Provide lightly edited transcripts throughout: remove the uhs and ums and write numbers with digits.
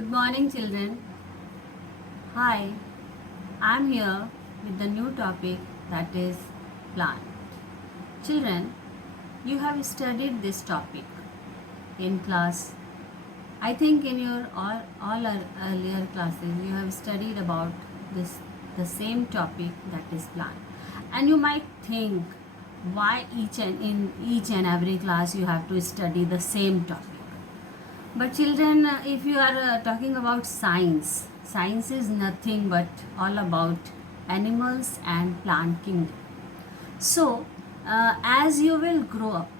Good morning, children. Hi, I'm here with the new topic that is plant. Children, you have studied this topic in class. I think in your all earlier classes you have studied about this the same topic that is plant. And you might think why in each and every class you have to study the same topic. But children, if you are talking about science, science is nothing but all about animals and plant kingdom. So, as you will grow up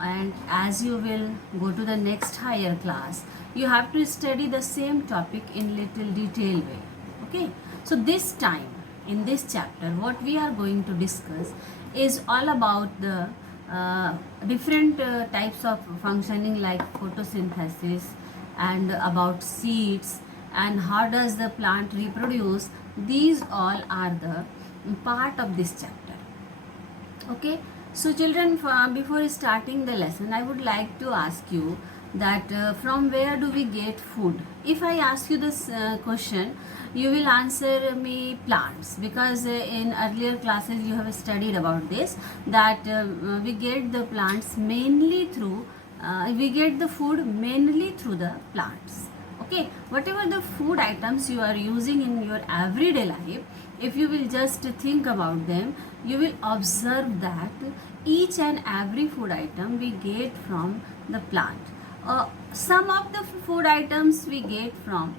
and as you will go to the next higher class, you have to study the same topic in little detail way. Okay. So this time in this chapter, what we are going to discuss is all about the different types of functioning like photosynthesis and about seeds and how does the plant reproduce. These all are the part of this chapter. Okay, so children, before starting the lesson I would like to ask you that from where do we get food. If I ask you this question, you will answer me plants, because in earlier classes you have studied about this, that we get the plants mainly through we get the food mainly through the plants. Okay, whatever the food items you are using in your everyday life, if you will just think about them, you will observe that each and every food item we get from the plant. Some of the food items we get from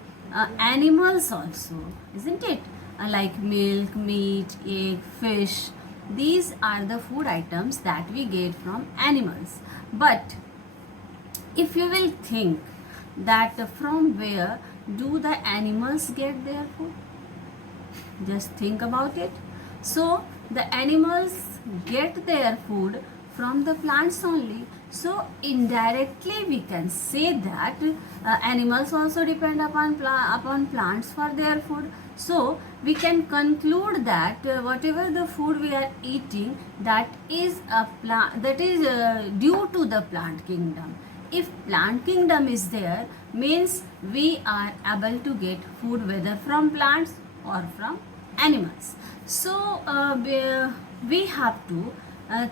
animals also, isn't it? Like milk, meat, egg, fish. These are the food items that we get from animals. But if you will think that from where do the animals get their food, just think about it. So the animals get their food from the plants only. So indirectly we can say that animals also depend upon plants for their food. So we can conclude that whatever the food we are eating, that is due to the plant kingdom. If plant kingdom is there, means we are able to get food whether from plants or from animals. So we have to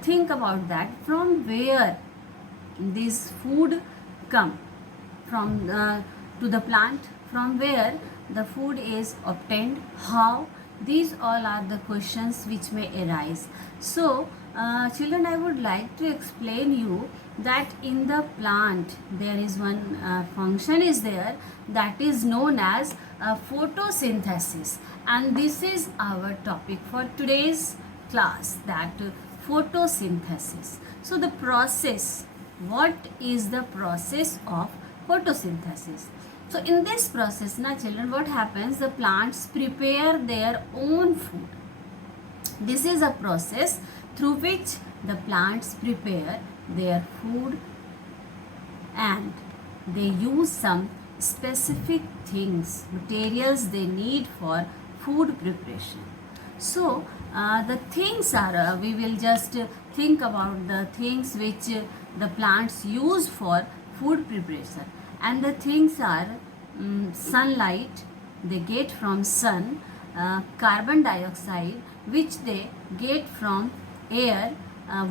think about that, from where this food come from to the plant, from where the food is obtained, how. These all are the questions which may arise. So children, I would like to explain you that in the plant there is one function is there that is known as photosynthesis, and this is our topic for today's class, that photosynthesis. So the process, what is the process of photosynthesis? So in this process, now children, what happens, the plants prepare their own food. This is a process through which the plants prepare their food, and they use some specific things, materials they need for food preparation. So the things are, we will just think about the things which the plants use for food preparation. And the things are sunlight, they get from sun, carbon dioxide which they get from air,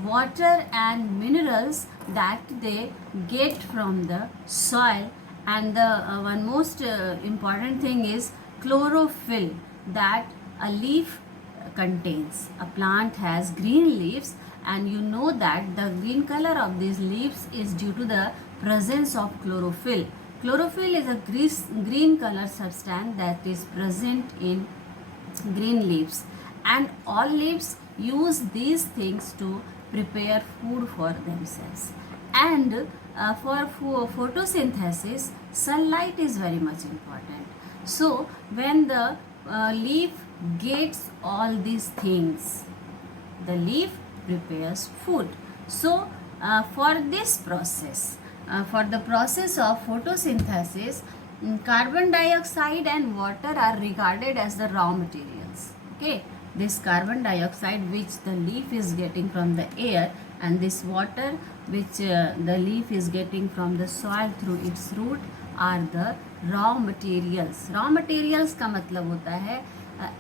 water and minerals that they get from the soil, and the one most important thing is chlorophyll that a leaf contains. A plant has green leaves, and you know that the green color of these leaves is due to the presence of chlorophyll. Chlorophyll is a green color substance that is present in green leaves, and all leaves use these things to prepare food for themselves. And for photosynthesis, sunlight is very much important. So when the leaf gets all these things, the leaf prepares food. So for this process, for the process of photosynthesis, carbon dioxide and water are regarded as the raw materials. Okay, this carbon dioxide which the leaf is getting from the air, and this water which the leaf is getting from the soil through its root, are the raw materials. Raw materials का मतलब होता है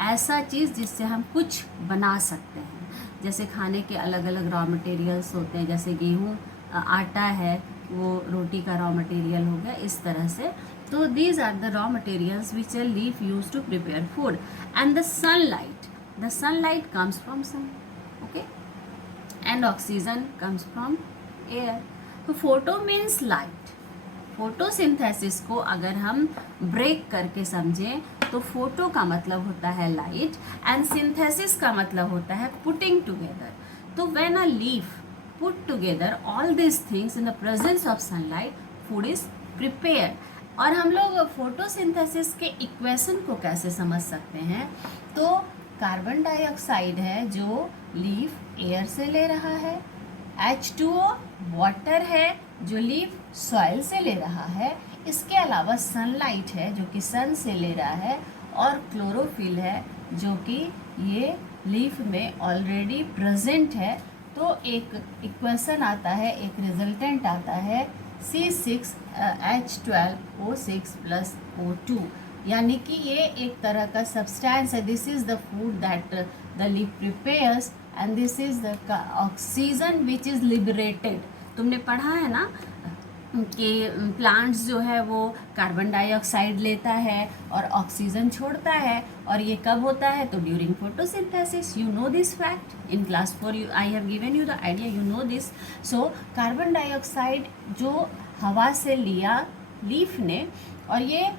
ऐसा चीज़ जिससे हम कुछ बना सकते हैं. जैसे खाने के अलग अलग रॉ मटेरियल्स होते हैं, जैसे गेहूँ आटा है वो रोटी का रॉ मटेरियल हो गया, इस तरह से. तो these are the raw materials which are leaf use to prepare food. And the sunlight comes from sun, okay, and oxygen comes from air. तो फोटो मीन्स लाइट. फोटोसिंथेसिस को अगर हम ब्रेक करके समझें तो फोटो का मतलब होता है लाइट एंड सिंथेसिस का मतलब होता है पुटिंग टुगेदर. तो when a leaf put together all these things in the presence of sunlight, food is prepared. और हम लोग फोटोसिंथेसिस के इक्वेशन को कैसे समझ सकते हैं? तो कार्बन डाइऑक्साइड है जो लीफ एयर से ले रहा है, H2O वाटर है जो लीफ सॉइल से ले रहा है, इसके अलावा सनलाइट है जो कि सन से ले रहा है, और क्लोरोफिल है जो कि ये लीफ में ऑलरेडी प्रेजेंट है. तो एक इक्वेशन आता है, एक रिजल्टेंट आता है C6H12O6 प्लस O2, यानी कि ये एक तरह का सब्सटेंस है. This is the food that the leaf prepares and this is the oxygen which is liberated. तुमने पढ़ा है ना कि प्लांट्स जो है वो कार्बन डाइऑक्साइड लेता है और ऑक्सीजन छोड़ता है, और ये कब होता है? तो during photosynthesis. You know this fact in class 4. I have given you the idea, you know this. So carbon dioxide जो हवा से लिया लीफ ने, और ये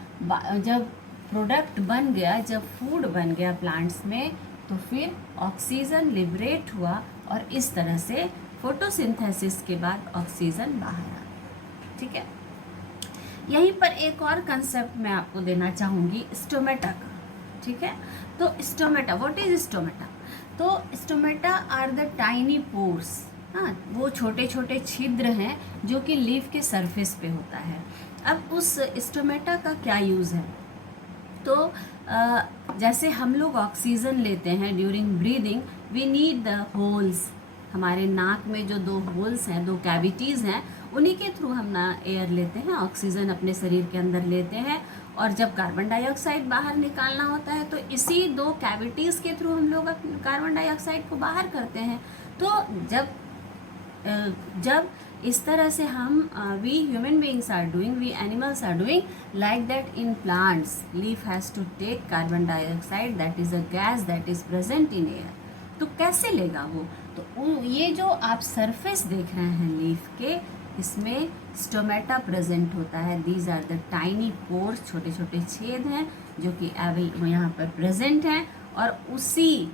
जब प्रोडक्ट बन गया, जब फूड बन गया प्लांट्स में, तो फिर ऑक्सीजन लिबरेट हुआ और इस तरह से फोटोसिंथेसिस के बाद ऑक्सीजन बाहर आ. ठीक है. यहीं पर एक और कंसेप्ट मैं आपको देना चाहूँगी स्टोमेटा का. ठीक है. तो स्टोमेटा, व्हाट इज स्टोमेटा? तो stomata are the tiny pores. हाँ, वो छोटे छोटे छिद्र हैं जो कि लीफ के सरफेस पे होता है. अब उस स्टोमेटा का क्या यूज़ है? तो जैसे हम लोग ऑक्सीजन लेते हैं during breathing, we need the holes. हमारे नाक में जो 2 होल्स हैं, 2 कैविटीज़ हैं, उन्हीं के थ्रू हम ना एयर लेते हैं, ऑक्सीजन अपने शरीर के अंदर लेते हैं, और जब कार्बन डाइऑक्साइड बाहर निकालना होता है तो इसी 2 कैविटीज़ के थ्रू हम लोग कार्बन डाइऑक्साइड को बाहर करते हैं. तो जब इस तरह से हम we human beings are doing, we animals are doing like that in plants, leaf has to take carbon dioxide, that is a gas that is present in air. तो कैसे लेगा वो? तो ये जो आप सरफेस देख रहे हैं लीफ के, इसमें स्टोमेटा प्रेजेंट होता है. These are the tiny pores, छोटे छोटे छेद हैं जो कि यहाँ पर प्रेजेंट हैं, और उसी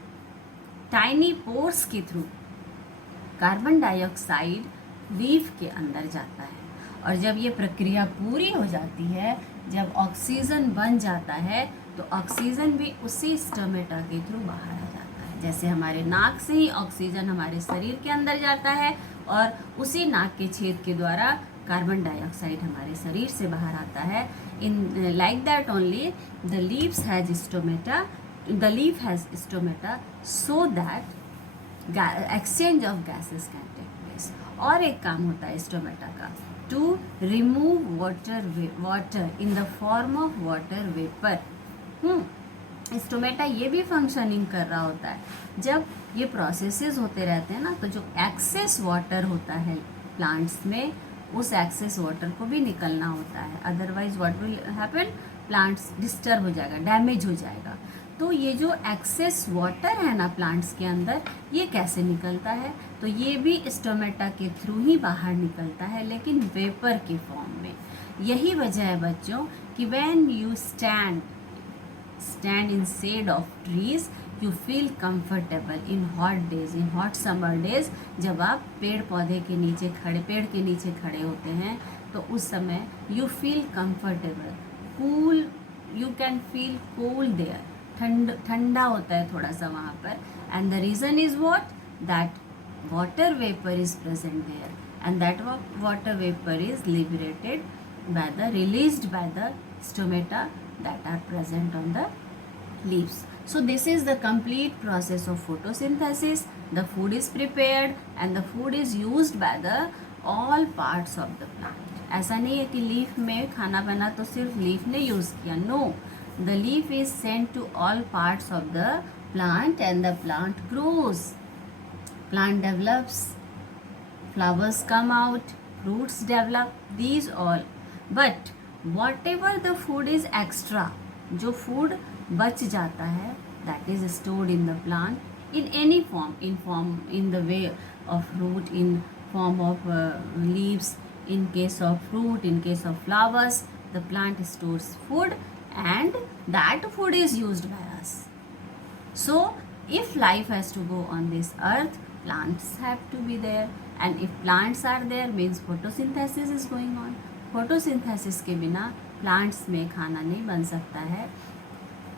टाइनी पोर्स के थ्रू कार्बन डाइऑक्साइड लीफ के अंदर जाता है. और जब ये प्रक्रिया पूरी हो जाती है, जब ऑक्सीजन बन जाता है, तो ऑक्सीजन भी उसी स्टोमेटा के थ्रू बाहर आ जाता है. जैसे हमारे नाक से ही ऑक्सीजन हमारे शरीर के अंदर जाता है, और उसी नाक के छेद के द्वारा कार्बन डाइऑक्साइड हमारे शरीर से बाहर आता है. In like that only the leaves has stomata, the leaf has stomata, so that exchange of gases can take place. और एक काम होता है स्टोमेटा का, to remove water in the form of water vapour. Stomata ये भी functioning कर रहा होता है. जब ये प्रोसेसेस होते रहते हैं ना, तो जो एक्सेस वाटर होता है प्लांट्स में, उस एक्सेस वाटर को भी निकलना होता है. Otherwise what will happen? Plants disturb हो जाएगा, डैमेज हो जाएगा. तो ये जो एक्सेस वाटर है ना प्लांट्स के अंदर, ये कैसे निकलता है? तो ये भी स्टोमेटा के थ्रू ही बाहर निकलता है, लेकिन वेपर के फॉर्म में. यही वजह है बच्चों कि when you stand in shade of trees, you feel comfortable in hot days, in hot summer days. जब आप पेड़ पौधे के नीचे पेड़ के नीचे खड़े होते हैं, तो उस समय you feel comfortable, cool, you can feel cool there. ठंडा होता है थोड़ा सा वहाँ पर. and the reason is what? that water vapor is present there, and that water vapor is released by the stomata that are present on the leaves. So this is the complete process of photosynthesis. The food is prepared and the food is used by the all parts of the plant. ऐसा नहीं है कि leaf में खाना बना तो सिर्फ leaf ने यूज़ किया, no, the leaf is sent to all parts of the plant and the plant grows, plant develops, flowers come out, fruits develop, these all. But whatever the food is extra, जो food बच जाता है, that is stored in the plant in any form, in the way of root, in form of leaves, in case of fruit, in case of flowers, the plant stores food and that food is used by us. So if life has to go on this earth, plants have to be there, and if plants are there means photosynthesis is going on. photosynthesis के बिना plants में खाना नहीं बन सकता है,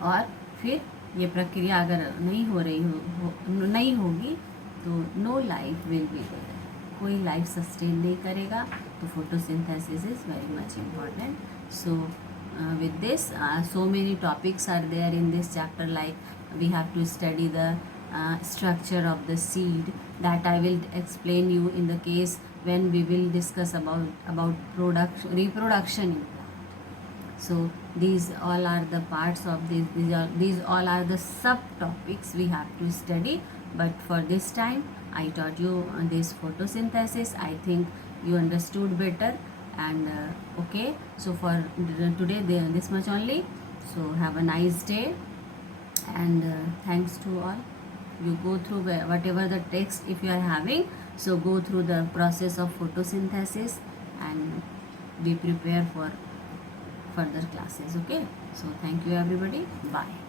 और फिर ये प्रक्रिया अगर नहीं हो रही नहीं होगी तो no life will be there, कोई लाइफ सस्टेन नहीं करेगा. तो photosynthesis is very much important. So with this so many topics are there in this chapter, like we have to study the structure of the seed, that I will explain you in the case when we will discuss about reproduction in plant. So these all are the parts of these all are the subtopics we have to study. But for this time I taught you this photosynthesis. I think you understood better, and okay, so for today this much only. So have a nice day, and thanks to all. You go through whatever the text if you are having, so go through the process of photosynthesis and be prepared for further classes. Okay, so thank you everybody, bye.